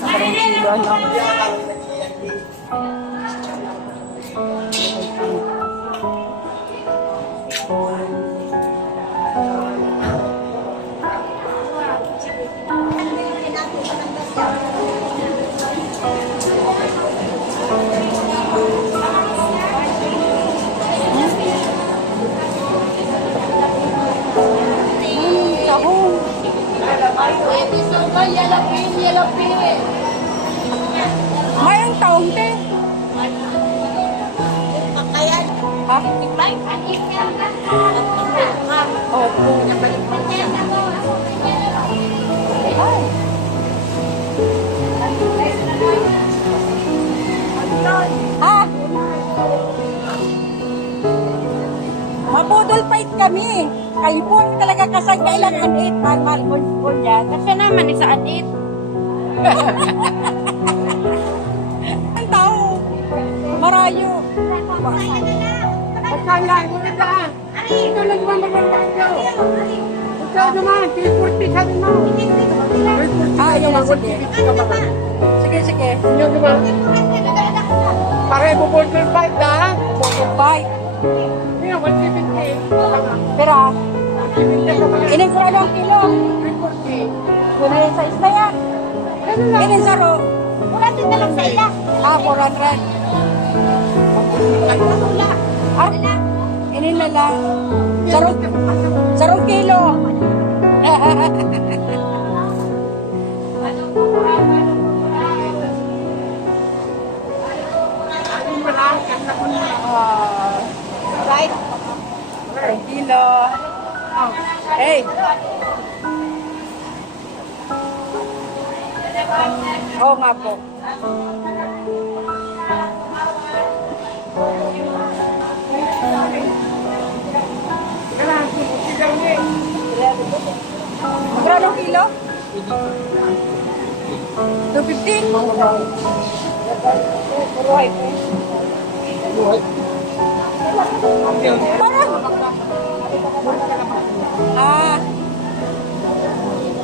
Parang kilo, no? Mayroong taong te. Ha? Opo. Ay. Ha? Mabudol fight kami. Kayo po talaga kasag kailan anit. Mahal mo yan. Kasi naman, isa atit. Ang tao. Marayo. Pagkalaan mo na daan. Ito lang naman magandang ikaw naman, 340 sabi mo. Yung ako din. Sige, sige. Yung naman. Pare, bubulbul fight na. Budol fight. Yung 170. Pero, 170 ka mga ining ko ang kilo. 340. Yun na yung size na yan. Ano lang? Ining saro. Muratin na lang sa ila. 400. Ah, inin na lang. Sarong kilo. Right. Sarong kilo. Hey. Oo nga po. Magkano kilo? 250? Buruhay po. Parang?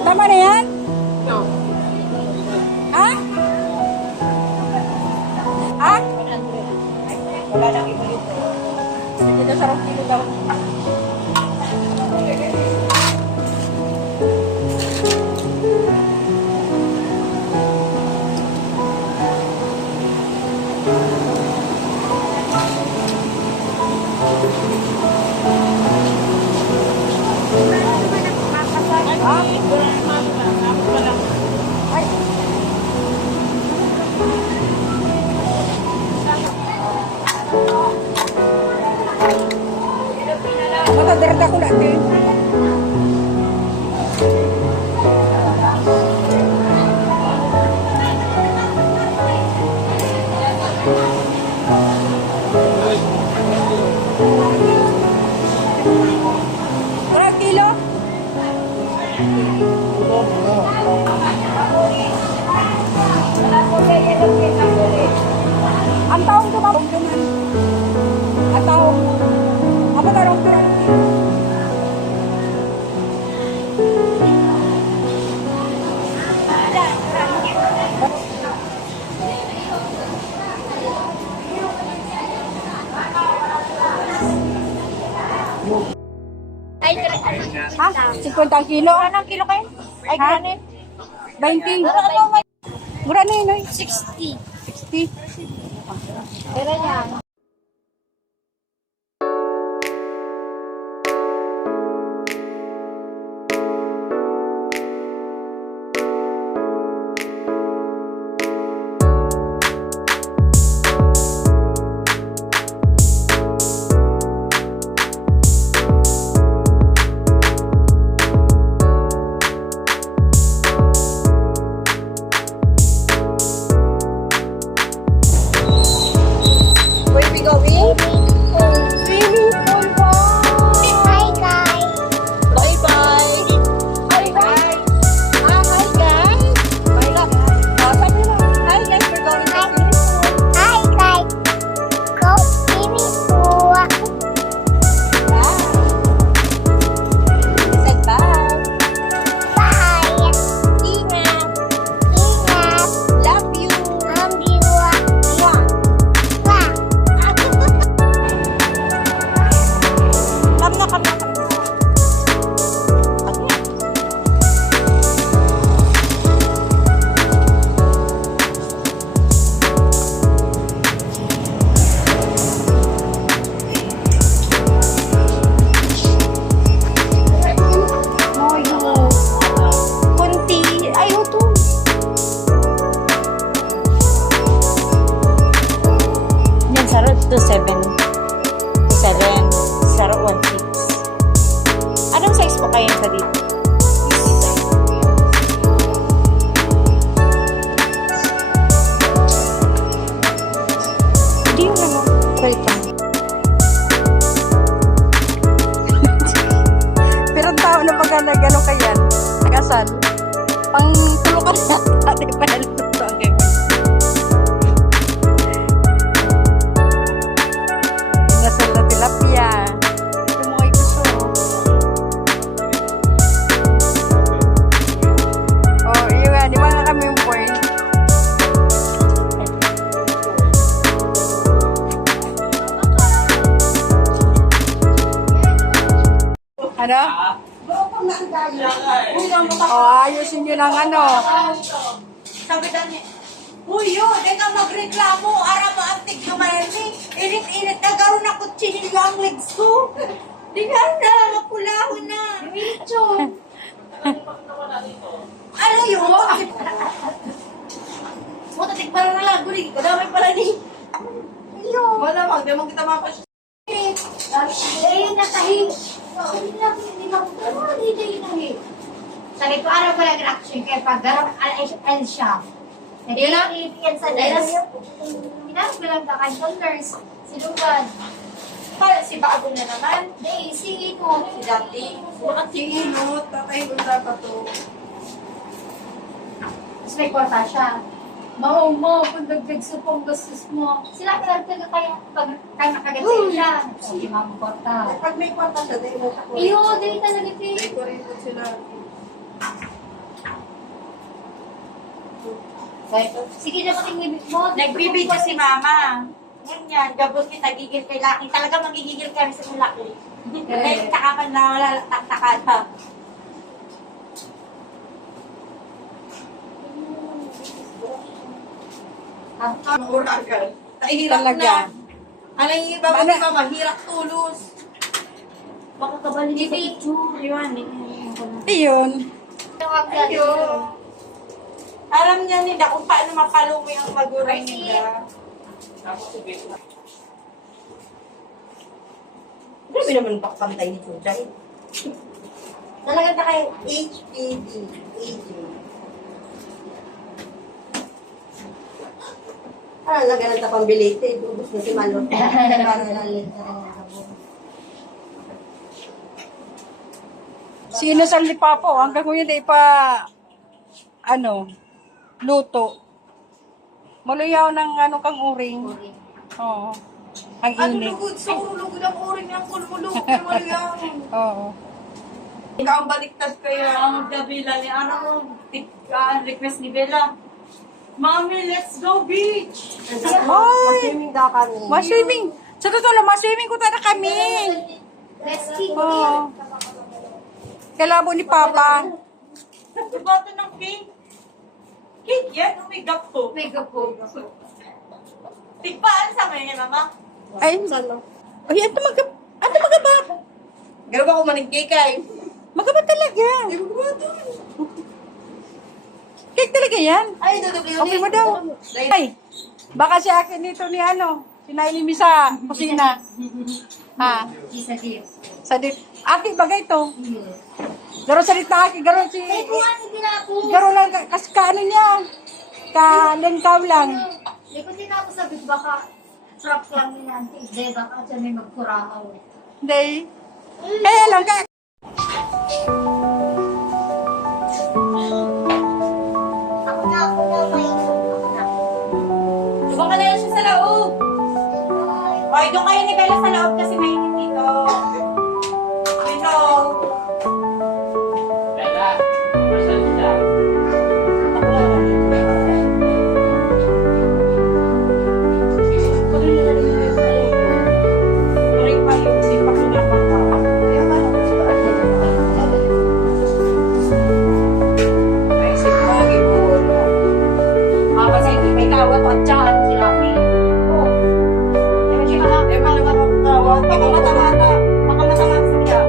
Tama na yan? Ha? Ha? Wala nang iba ito. Hindi na sarap kilo daw. Matadarda ko natin. Berapa kilo? Ang taong tumabong naman. Ang taong. Apa tarong pirang kilo? Ha? 50 kilo? Anong kilo kayo? Ay, Ha? granit. 20. Mura na yun, 60. 60. Pero yan. Ano? Ayusin nyo ng ano. Sabi na niya, Uy, yun, di ka magreklamo, ara mo ang tignumayan ni. Init-init na garo na kutsinilyo ang legs ko. Di ka na, mapulahon na. Micho. Ano yun? Matatik pala na lang, guri. Kadamay pala ni. Ayun. Malamang, di mo kita mapas. Ayun na tahi. Hindi tahi. Sabi ko, araw pala reaction kaya pag garang al siya. Hindi na? Iipiyan sa nurse. Hinanap ko lang ka kay nurse. Silugad. Si Bago na naman. Hindi, si Ito. Si Dati. Sige, no, tatay mo dapat to. Tapos may kwarta siya. Mo, kung dagdag sa pang gastos mo. Sila pinagtaga kaya pag nakagatay siya. Sige, ma'am, kwarta. Pag may kwarta siya, di mo sa Iyo, dili talaga ito. May kurito sila. Sige na matingibig mo. Nagbibidyo si mama. Ganyan, gabos kita gigil kay laki. Talaga magigigil kami sa laki. Dahil taka pa na lalaktak-taka. Ang uragan. Tahirap Talaga. na. Ano yung iba mo, di ba, mahirap tulos. Baka kabalin sa picture. Yun. Ayun. Ayun. Alam niya nila kung paano mapalumi ang magulang nila. Grabe naman pakpantay ni Chuchay. Talaga na kayo HPD. Ah, lagyan ng pambilite. Ubus na si Malo. Para lalit na rin ang gabo. Sino sa lipapo? Hanggang ngayon di pa, ano, luto. Maluyaw ng ano kang uring. Oo. Ang Ano init. lugod? So, lugod ang orin niyang kulmulog. Maluyaw. Oo. Ikaw ang baliktas kaya. Ang gabila ni ano, request ni Bella. Mommy, let's go beach! Maswimming daw kami. Maswimming. Sa totoo lang, maswimming ko talaga kami. Rescue. Oo. Kalabo ni Papa. Bato ng cake. Cake yan, umigap to. Mega po. Tigpaan sa ngayon, mama. Ay, ay, ito magaba. Gano'n ba kung manigkikay? Magaba talaga. Cake talaga yan. Ay, dudog yun. Okay mo daw. Ay, baka si akin nito ni ano, sinailimi sa kusina. Ha? Isa din. Sa dit. Aki bagay to. Garo sa dit na aki, garo si... Ay, kung ano ginako. Garo lang, kas ka ano niya. Kalengkaw lang. Hindi ko din ako sabi, baka trap lang ni Nanti. Hindi, baka dyan may magkurahaw. Hindi. Kaya lang, kaya... Ako na, mainom. Ako na. Doon ka na lang siya sa loob. Okay, doon kayo ni Bella sa loob kasi mainit dito. Hello. Bella, masan siya? Tuloy pa yung di pa pinapakawa. Ay, si Pogi po. Kasi may tawat at tiyan, sila ko eh. Oo. Hindi ka lang, Tawag. baka matamata. Baka matamata sa tiyan.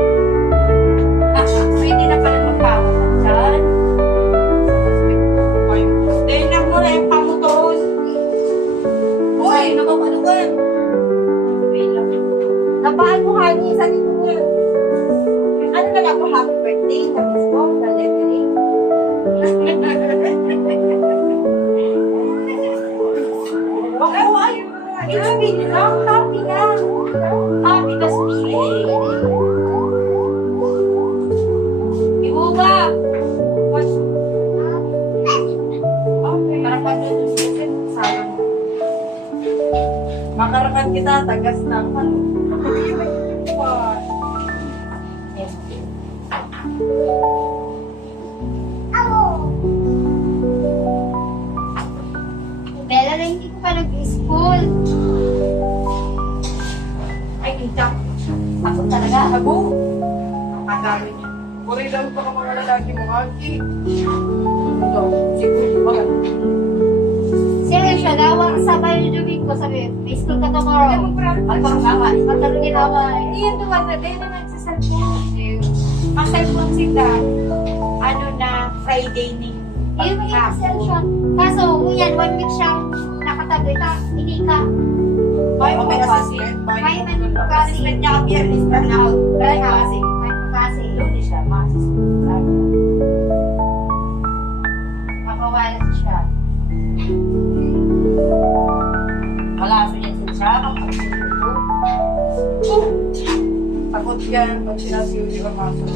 Pwede na pala magtawat at tiyan. Dahil na muna yung pamutoon. Uy, nakapalugan. Napaan mo hani sa dito nga. Ano na lang ko, happy birthday. Happy mo, the lettering. Baka mo ay, it's been long, happy na. Happy na speaking. Ibo ba? Okay. Para pag nandun sayang. Makarakan kita, tagas na. Bella, na hindi ko pa nag-school. Ay, kita. Ako talaga. Abo. Tagal. Lagi. Ito, siguro ba? Siya daw, sa biology ko, sabi, may school ka tomorrow. Magkaroon away. Iyan naman na, dahil na nagsasalpon. Masalpon sila. Ano na, Friday ni. Ayun, may excel siya. Kaso, yan, 1 week siyang nakatabi ka, hindi ka. May May kasi. assessment. May May kasi. Assessment niya kapiyar, lister na out. May kasi. Doon siya, ma-assessment. Makawalan siya. Wala sa niya siya, Takot yan pag sinasiuli ka masok.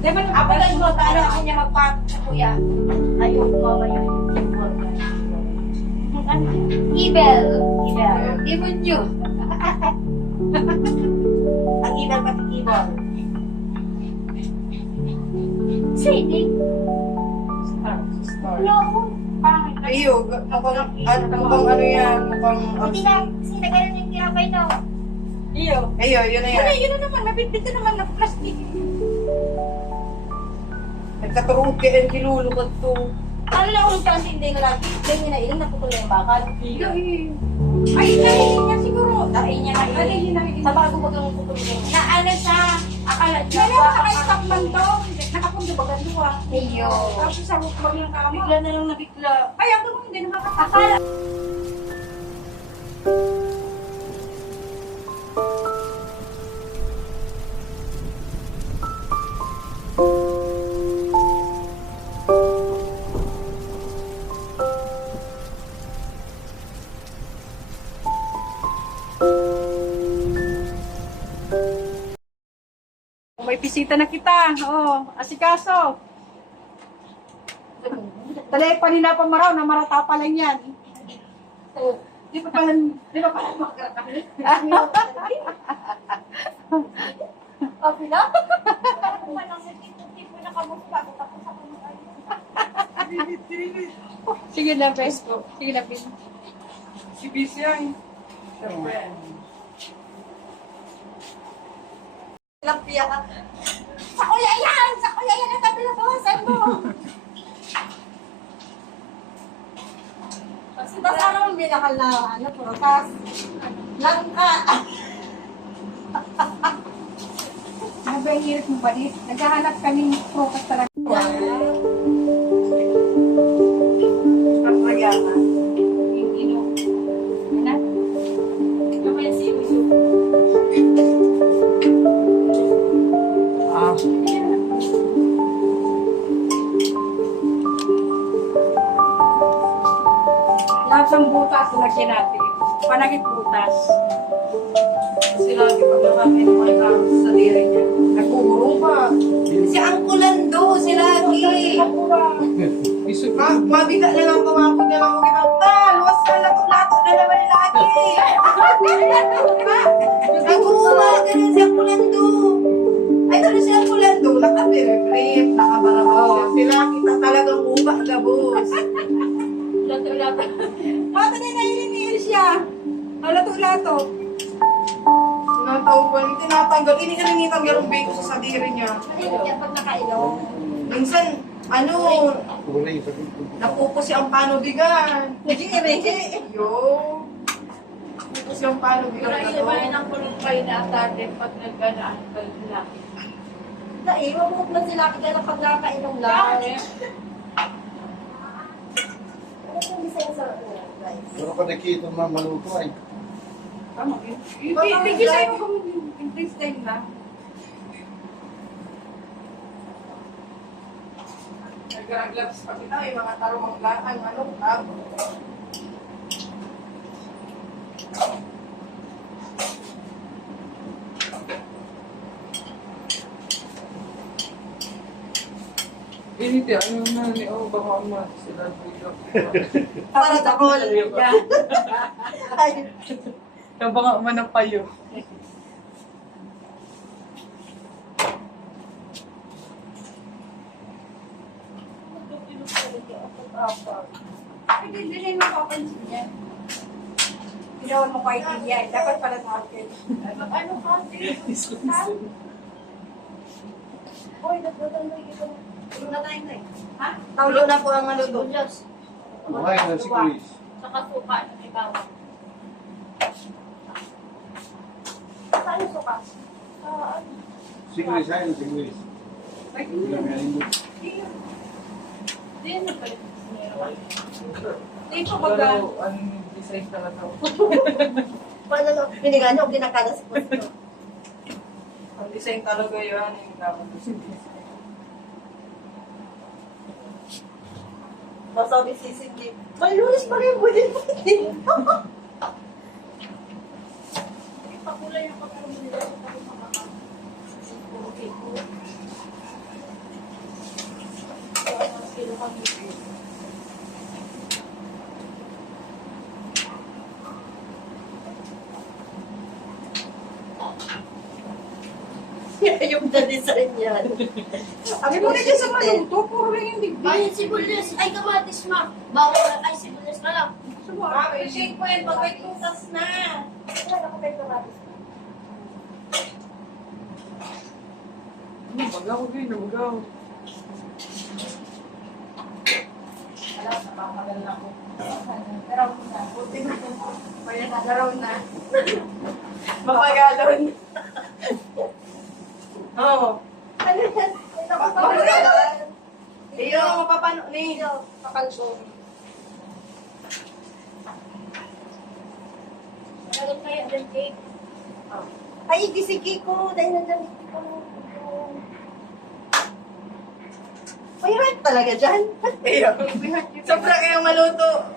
Di ba, apalan mo, paano ako niya magpat sa kuya? Ayaw, mama yun. Ibel. Ibon yun. Ang ibang patikibol. Sini. Star. Wala ako. Pangit. Iyo, mukhang ano yan, mukhang... Hindi na, sinagalan yung tirapay daw. Iyo. Iyo, yun na yan. Wala, yun na naman, mabitbit na naman ng plastic. Nagkaturuot ka and kilulukot to. Ano na ulit ang hindi nga lagi? Dahil nga na ilang naputol yung bakal. Iyo. Ay, narinig niya siguro. Dahil niya na Sa bago wag ang putol yung... Na ano siya, akala niya. Kaya naka-stop man to. Nakapundo ba ganito ah. Iyo. Tapos sa bukbag ng kama. Bigla na lang nabigla. Kaya ako hindi nakakakala. May bisita na kita. Oh, asikaso. Talepani na pamaraw na marata pa lang yan. Oh, di pa pala makarata. Okay na? Walang tipo na kamusta. Tapos ako Sige na, best ko. Sige na, Pin. Si Bis yan. Lampia ka. Sa kuya yan! Sa kuya yan ang tabi na bawasan mo! Tapos ano ang binakal na ano, prutas? Langka! Ano ba yung hirap mo ba? Naghahanap kami ng focus talaga. Kapagana. Yung ino. Yan na. Yung may sili. Ah. Lahat ng butas, lagyan natin. Panagit butas. Sila, di ba nakakain naman na sa diri niya. Nagkukurong pa. Si Angkulan do, si Lagi. Mabiga na lang kumapod na lang kung pa, luwas na lato na naman lagi. Nag-uumaga rin si Angkulan do. Ay, ano si Angkulan do? Naka-berep, nakabarako. Sila kita talagang uba gabos. Lato-lato. Pato na nailiniil siya. Lato-lato. Tinatawag, tinatanggal. Iniirinitan yung bacon sa sadiri niya. Yan pag nakainom. Minsan, ano, napupo si ang pano bigan. Yo. Napupo si ang pano bigan na to. ang kulong kayo na atate pag nagganaan ka nila. Naiwan mo na sila kaya na pag nakainom lang. Ano yung design sa guys? Pero kung nakikita mo maluto ay Tama. Bigyan sa'yo kung increase time na. Nag-gloves pa kita, yung mga tarong lakan, ano, tab. Initi, ano na ni O, baka ma sila bigla. Para takol. Baka man ng payo. Hindi na yung mapapansin niya. Ginawa mo kay Tia. Dapat pala natin. Ano kasi? Hoy, nagdadaloy ito. Tulog na tayo na eh. Ha? Taulo na po ang maluto. Kumain na si Chris. Saka suka. Ikaw. Saan yung suka? Si Chris, ayun si Chris. Diyan na pala. Dito baga. Ano yung design talaga? Paano pinigan nyo, ginakada sa pusto. Ang design talaga yun. Yung dapat design. Masabi si Cindy, may lunes pa rin mo din. Pakulay yung pagkaroon nila. Okay. Yung na-design yan. Sabi mo na dyan sa maluto, puro lang yung digdi. Ay, sibuyas. Ay, kamatis, ma. Bawal. Ay, sibuyas na lang. Appreciate mo yan pag may tutas na. Wala ko may kamatis. Bagaw din, bagaw. Mapagalon. Oo. Ano yan? Mapagalon. Iyo, mapapano ni. Pakalso. Meron kayo din cake. Ay, gisigi ko. Dahil nandiyan ko. May heart talaga dyan. Iyo. Sobra kayong maluto.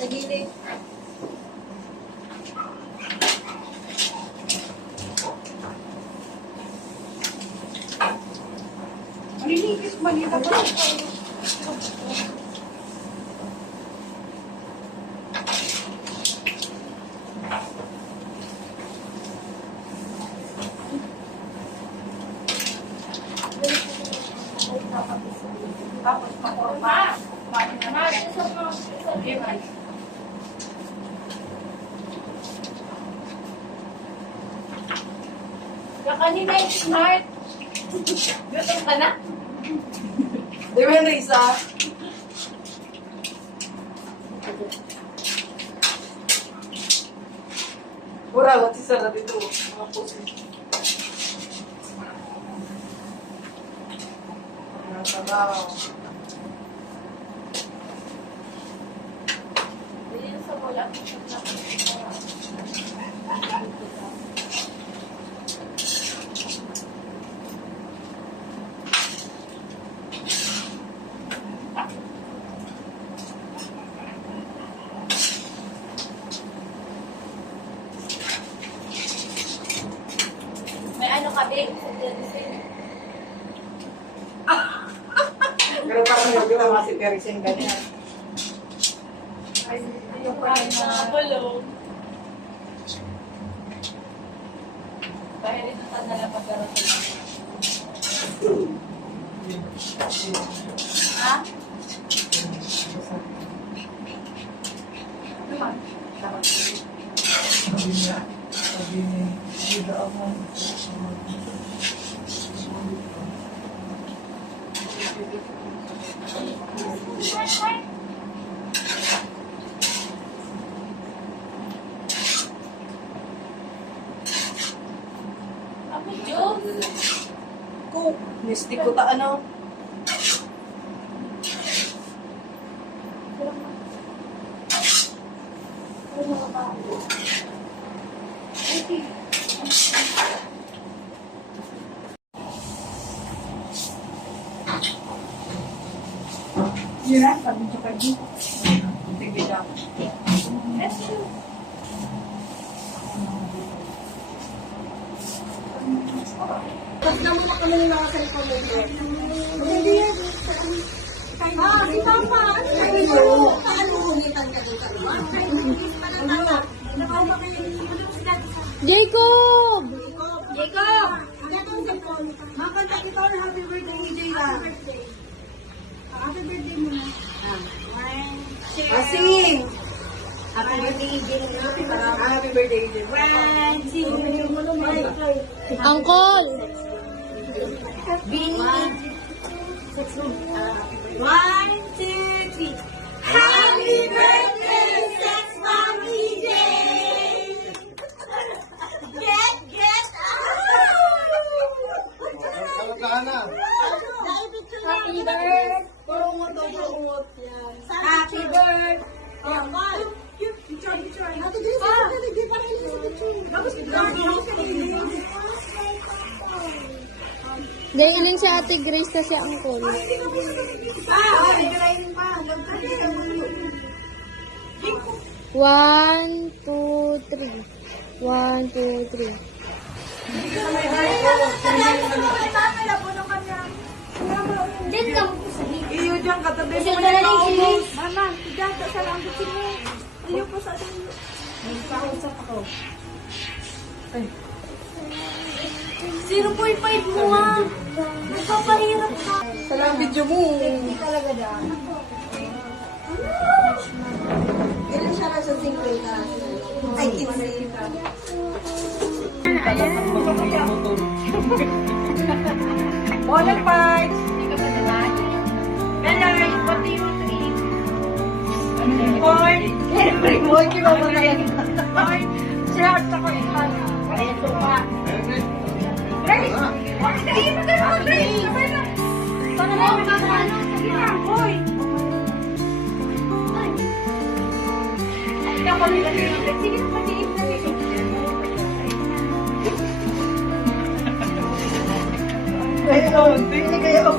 Nagilid. Malilinis, malita ba? Tapos makorma. Kumain naman. Yung kanina yung smart. Gutom ka na. Di ba yung isa? Pura, what's isa na dito? Mga puso. Mga sabaw. Diyan sa wala. May ano ka, babe? Pero parang nagkita si Teresing ganyan. Yung parang nakakulong. Dahil ito sa nalapagdarating. Ha? Sabi niya, hindi ako. Ako, Diyos. Ko, mistik ko ta ano. Yun na, sabi ko kayo. Sige lang. Basta mo pa kami mga cellphone nito. Hindi yan. Si Papa. Paano humitan ka dito? Jacob! Jacob! Makanta kita ng happy birthday ni Jayla. Happy birthday mo na. Sing! Happy Happy birthday. One, two, Uncle! one, two, three. Happy birthday, Sex Mommy Jane! Get Kalagahan na. Happy birthday. Happy birthday! Gailin si Ate Grace na si Uncle. One, two, three. 1, 2, 3. Diyan ka mo sa higit. Iyo dyan, katabi Kasi mo wala na na yung yung Mama, diyan ka sa lang gusto mo. Iyo po sa atin. Nagpakausap ako. 0.5 mo ah. Nagpapahirap ka. Sa lang video mo. Hindi talaga dyan. Ilan siya lang sa 50? Ay, 15. Bonnet parts! Hello, what do you think? Boy, kinuha na yan. Si Heart ako eh. Ito pa. Grace! Ay, dahil mo na ako, Grace! Sabay na. Sana na ako magkano. Sige na, boy! Ito ko nila dito. Sige na, mag-iip na dito. Ayun, hindi kayo.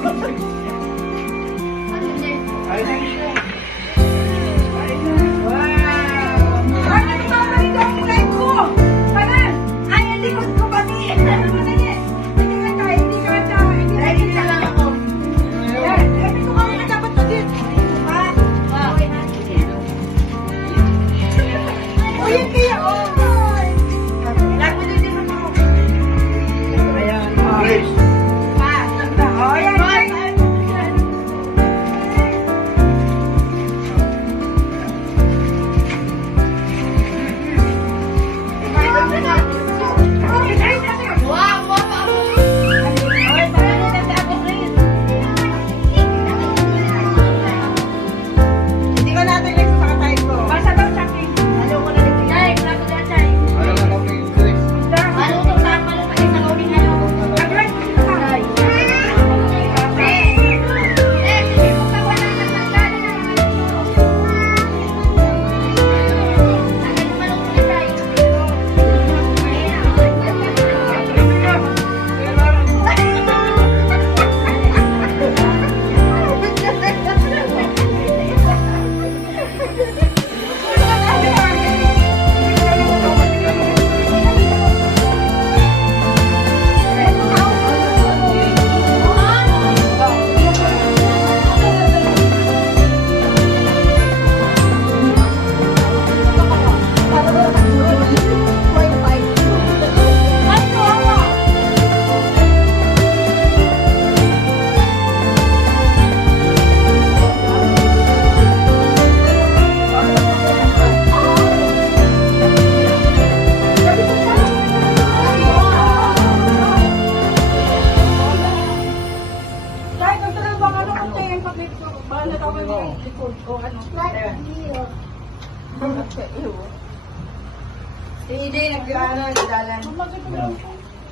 Hindi, nag-ano, nagdalan.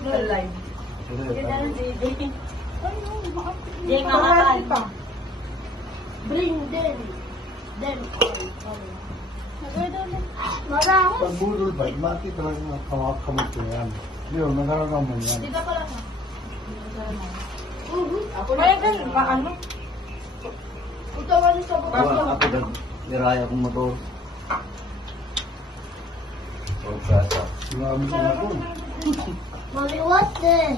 Sa live. Hindi, makakal. Bring them. Them. Pag budol ba, mati talaga ng kamot ko yan. Yun, nagkakaroon mo yan. Kaya ganun ba, ano? Utawa niyo sa bukas. Ako na niraya kong motor. Oh, kasa. Marami sa ako. Mommy, what's this?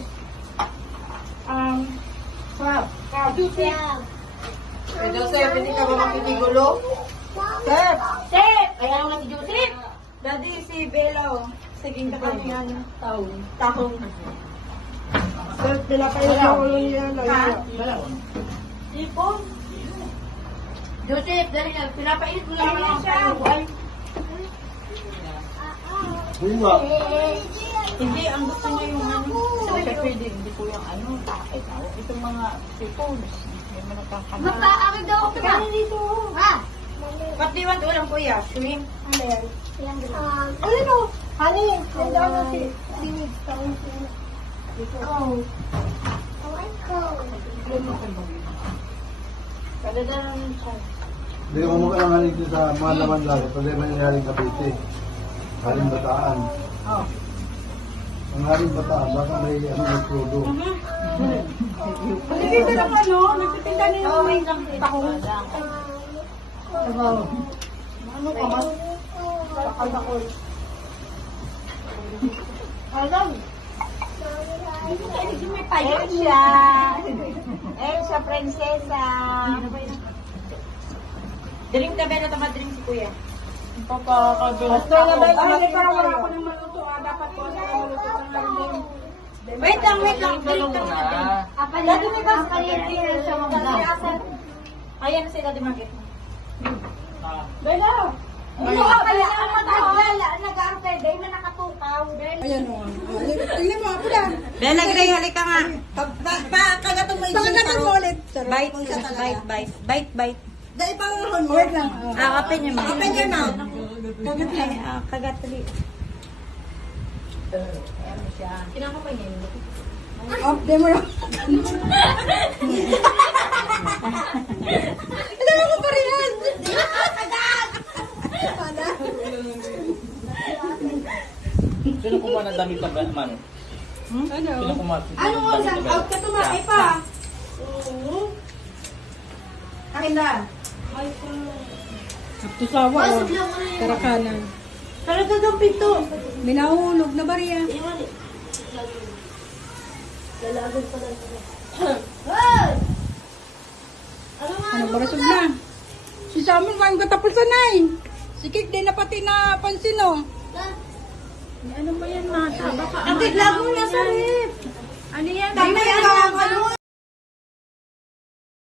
Yeah. Joseph, hindi ka ba makikigulo? Sep! Sip! Kaya nga si Joseph. Daddy, si Bella, oh. Sige, kami yan. Tahong. Sep, pinapayos na ulo niya. Ipon. Joseph, dali nga. Pinapait mo lang ang kayo. Hindi nga. Hindi, ang gusto niya yung ano. Kasi pwede, hindi ko yung ano, bakit ako. Itong mga seafoods. May manakakana. Magkaakit daw ako ba? dito. Ha? What do you want ulam, kuya? Shrimp? Ano yan? Ilang dito? Ano no? Honey, nandiyan na si Sinig. Oh. Oh, I go. Kalada lang siya. Hindi ko magkailangan dito sa mga laman lang. Pwede mangyayaring Cavite. Haring Bataan. Oh. Ang Haring Bataan, baka may ano may crudo. Nagtitinda ng ano? Nagtitinda niyo. Oh, wait lang. Takong. Ano ka ba? Bakal-bakol. Alam. May payo siya. Elsa, prinsesa. Drink ka ba na tamad drink si kuya? Basta na ba? Ay, parang wala ko nang maluto. Dapat ko na maluto ng hardin. Wait lang. Drink ka muna. Dati may bas Kapalitin siya mga Ayan sila di market. Bella! Ano ka pala? Ang matagala. Nag-aantay. Dahil na nakatukaw. Ayan o. Tingnan mo, apo lang. Ben, nag-ray. Halika nga. Kagatong mo ulit. Bite. Dahil pang wait lang. Open your mouth. Open your mouth. Kagatali. Off, di mo lang. Alam mo pa rin yan. Sino kumuha ng damit na man? Ano? Sino kumuha? Ano mo? Out ka tumakay pa. Akin na. Tusawa o. Karakanan. Talaga kang pito. Minahulog na bariya. Ano ba rasog na? Si Samuel kain katapusan na eh. Si Kik din na pati na pansin oh. Ang tiglag mo na sa rip. Ano yan? Tama yan.